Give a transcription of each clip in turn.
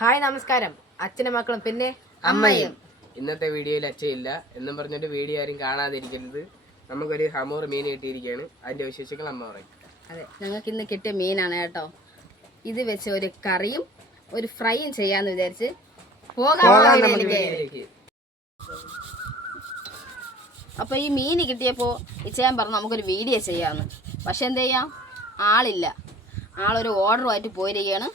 Hi നമസ്കാരം. അച്ഛനും മക്കളും പിന്നെ അമ്മയും. ഇന്നത്തെ വീഡിയോയിൽ അച്ഛയില്ല. എന്നും പറഞ്ഞിട്ട് വീഡിയോ ആരും കാണാതിരിക്കരുത്. നമുക്കൊരു ഹമോർ മീൻ കിട്ടിയിരിക്കുകയാണ്. അതിന്റെ വിശേഷങ്ങൾ അമ്മ പറയും. അതെ ഞങ്ങൾക്ക് ഇന്ന് കിട്ടിയ മീനാണ് കേട്ടോ. ഇത് വെച്ച് ഒരു കറിയും ഒരു ഫ്രൈയും ചെയ്യാന്ന് വിചാരിച്ച് പോകാം. അപ്പൊ ഈ മീൻ കിട്ടിയപ്പോൾ ഇച്ചയാൻ പറഞ്ഞു നമുക്കൊരു വീഡിയോ ചെയ്യാമെന്ന് പക്ഷെ എന്ത് ചെയ്യാം? ആളില്ല. ആളൊരു ഓർഡറുമായിട്ട് പോയിരിക്കുകയാണ്.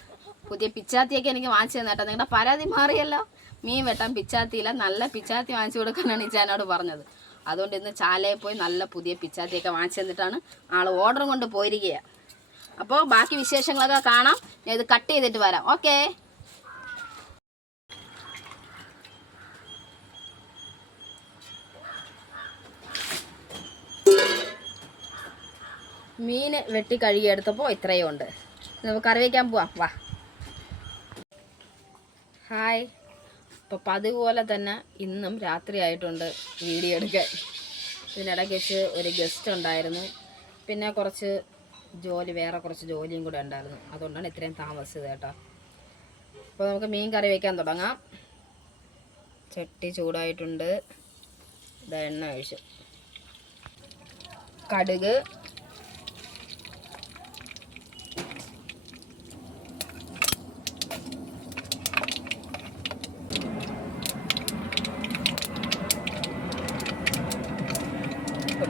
പുതിയ പിച്ചാത്തിയൊക്കെ എനിക്ക് വാങ്ങിച്ചു തന്നേട്ടോ. നിങ്ങളുടെ പരാതി മാറിയല്ലോ? മീൻ വെട്ടാൻ പിച്ചാത്തിയില്ല. നല്ല പിച്ചാത്തി വാങ്ങിച്ചു കൊടുക്കാനാണ് ഇച്ചാനോട് പറഞ്ഞത്. അതുകൊണ്ട് ഇന്ന് ചാലയിൽ പോയി നല്ല പുതിയ പിച്ചാത്തിയൊക്കെ വാങ്ങിച്ചു തന്നിട്ടാണ് ആൾ ഓർഡർ കൊണ്ട് പോയിരിക്കുകയാണ് അപ്പോൾ ബാക്കി വിശേഷങ്ങളൊക്കെ കാണാം. ഞാൻ ഇത് കട്ട് ചെയ്തിട്ട് വരാം. ഓക്കേ മീൻ വെട്ടി കഴുകിയെടുത്തപ്പോൾ ഇത്രയും ഉണ്ട്. നമുക്ക് കറി വയ്ക്കാൻ പോവാം. വാ. ഹായ്. ഇപ്പോൾ പതിപോലെ തന്നെ ഇന്നും രാത്രിയായിട്ടുണ്ട് വീഡിയോ എടുക്കാൻ. ഇതിനിടയ്ക്ക് വെച്ച് ഒരു ഗസ്റ്റ് ഉണ്ടായിരുന്നു. പിന്നെ കുറച്ച് ജോലി വേറെ കുറച്ച് ജോലിയും കൂടെ ഉണ്ടായിരുന്നു. അതുകൊണ്ടാണ് ഇത്രയും താമസിച്ചത് കേട്ടോ. അപ്പോൾ നമുക്ക് മീൻ കറി വയ്ക്കാൻ തുടങ്ങാം. ചട്ടി ചൂടായിട്ടുണ്ട്. ഇത് എണ്ണ ഒഴിച്ചു. കടുക്.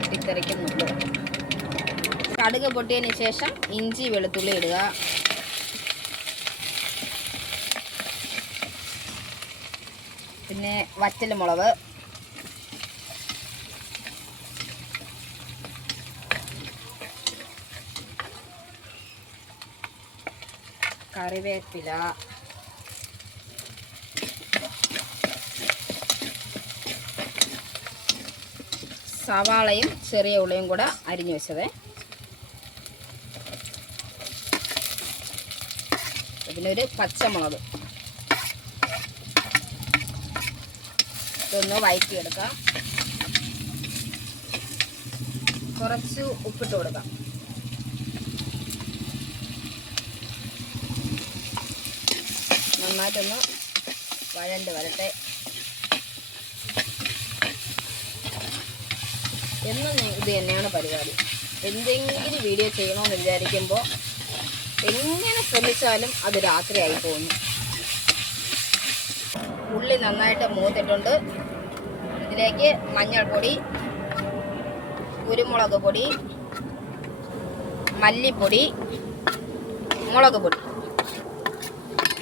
പൊട്ടിത്തെറിക്കുന്നുണ്ട് കടുക് പൊട്ടിയതിന് ശേഷം ഇഞ്ചി വെളുത്തുള്ളി ഇടുക. പിന്നെ വറ്റൽ മുളക് കറിവേപ്പില. സവാളയും ചെറിയ ഉള്ളിയും കൂടെ അരിഞ്ഞു വെച്ചത്. ഇതിനൊരു പച്ചമുളക്. ഇതൊന്ന് വഴറ്റിയെടുക്കാം കുറച്ച് ഉപ്പിട്ട് കൊടുക്കാം. നന്നായിട്ടൊന്ന് വഴണ്ട് വരട്ടെ. എന്നും ഇത് തന്നെയാണ് പരിപാടി. എന്തെങ്കിലും വീഡിയോ ചെയ്യണമെന്ന് വിചാരിക്കുമ്പോൾ എങ്ങനെ ശ്രമിച്ചാലും അത് രാത്രിയായി പോകുന്നു. ഉള്ളി നന്നായിട്ട് മൂത്തിട്ടുണ്ട്. ഇതിലേക്ക് മഞ്ഞൾപ്പൊടി കുരുമുളക് പൊടി മല്ലിപ്പൊടി മുളക് പൊടി.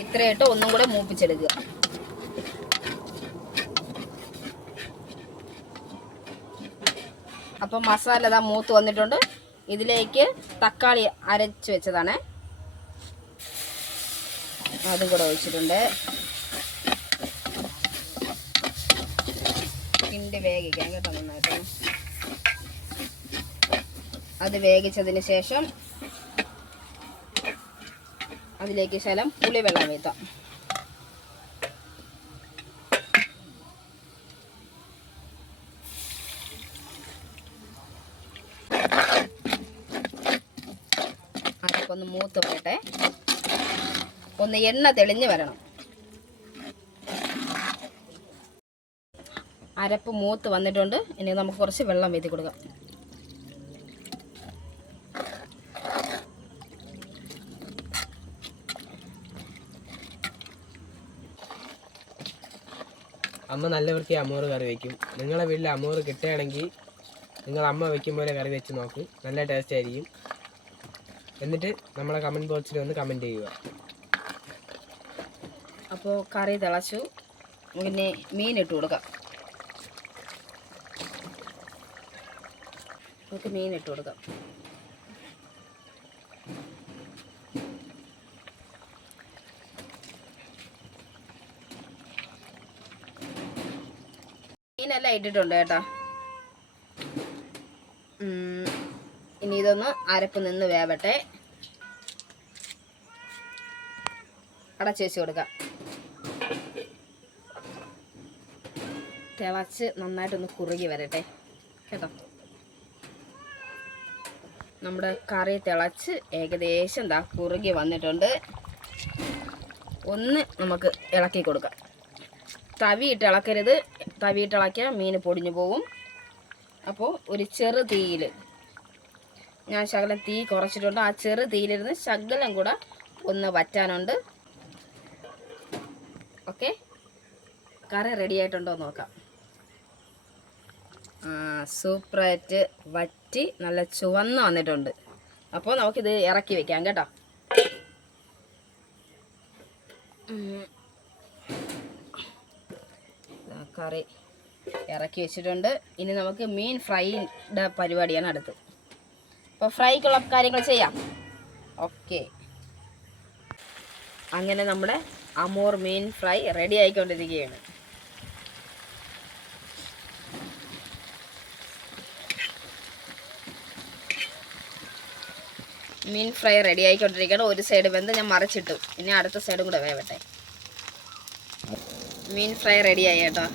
ഇത്രയിട്ട് ഒന്നും കൂടെ മൂപ്പിച്ചെടുക്കുക. അപ്പം മസാല ഇതാ മൂത്ത് വന്നിട്ടുണ്ട്. ഇതിലേക്ക് തക്കാളി അരച്ച് വെച്ചതാണ്. അതും കൂടെ ഒഴിച്ചിട്ടുണ്ട്. കിണ്ടി വേഗിക്കാൻ കേട്ടോ നന്നായിട്ട്. അത് വേഗിച്ചതിന് ശേഷം അതിലേക്ക് ശലം പുളിവെള്ളം വീത്താം അതൊക്കെ ഒന്ന് മൂത്ത് പോട്ടെ. ഒന്ന് എണ്ണ തെളിഞ്ഞ് വരണം. അരപ്പ് മൂത്ത് വന്നിട്ടുണ്ട്. ഇനി നമുക്ക് കുറച്ച് വെള്ളം വീതി കൊടുക്കാം. അമ്മ നല്ല വൃത്തി അമോറ് കറി വെക്കും. നിങ്ങളെ വീട്ടിൽ അമോറ് കിട്ടുകയാണെങ്കിൽ നിങ്ങൾ അമ്മ വയ്ക്കും പോലെ കറി വെച്ച് നോക്ക്. നല്ല ടേസ്റ്റ് ആയിരിക്കും. എന്നിട്ട് നമ്മളെ കമന്റ് ബോക്സിൽ ഒന്ന് കമന്റ് ചെയ്യുക. അപ്പോൾ കറി തിളച്ചു. പിന്നെ മീൻ ഇട്ട് കൊടുക്കാം. നമുക്ക് മീൻ ഇട്ട് കൊടുക്കാം. മീനെല്ലാം ഇട്ടിട്ടുണ്ട് കേട്ടോ. ഇനി ഇതൊന്ന് അരപ്പ് നിന്ന് വേവട്ടെ. അടച്ചു വെച്ച് കൊടുക്കാം. തിളച്ച് നന്നായിട്ടൊന്ന് കുറുകി വരട്ടെ. കേട്ടോ? നമ്മുടെ കറി തിളച്ച് ഏകദേശം എന്താ കുറുകി വന്നിട്ടുണ്ട്. ഒന്ന് നമുക്ക് ഇളക്കി കൊടുക്കാം. തവിയിട്ട് ഇളക്കരുത്. തവിയിട്ട് ഇളക്കിയാൽ മീൻ പൊടിഞ്ഞു പോകും അപ്പോൾ ഒരു ചെറു തീയിൽ ഞാൻ ശകലം തീ കുറച്ചിട്ടുണ്ട്. ആ ചെറു തീയിലിരുന്ന് ശകലം കൂടെ ഒന്ന് വറ്റാനുണ്ട്. ഓക്കെ. കറി റെഡി ആയിട്ടുണ്ടോ നോക്കാം. സൂപ്പറായിട്ട് വറ്റി നല്ല ചുവന്ന് വന്നിട്ടുണ്ട്. അപ്പോൾ നമുക്കിത് ഇറക്കി വെക്കാം കേട്ടോ. കറി ഇറക്കി വെച്ചിട്ടുണ്ട്. ഇനി നമുക്ക് മീൻ ഫ്രൈയുടെ പരിപാടിയാണ് അടുത്ത് അപ്പോൾ ഫ്രൈക്കുള്ള കാര്യങ്ങൾ ചെയ്യാം. ഓക്കെ. അങ്ങനെ നമ്മുടെ അമൂർ മീൻ ഫ്രൈ റെഡി ആയിക്കൊണ്ടിരിക്കുകയാണ്. മീൻ ഫ്രൈ റെഡി ആയിക്കൊണ്ടിരിക്കുകയാണ്. ഒരു സൈഡ് വെന്ത് ഞാൻ മറിച്ചിട്ടു. ഇനി അടുത്ത സൈഡും കൂടെ വേവട്ടെ. മീൻ ഫ്രൈ റെഡി ആയി കേട്ടോ.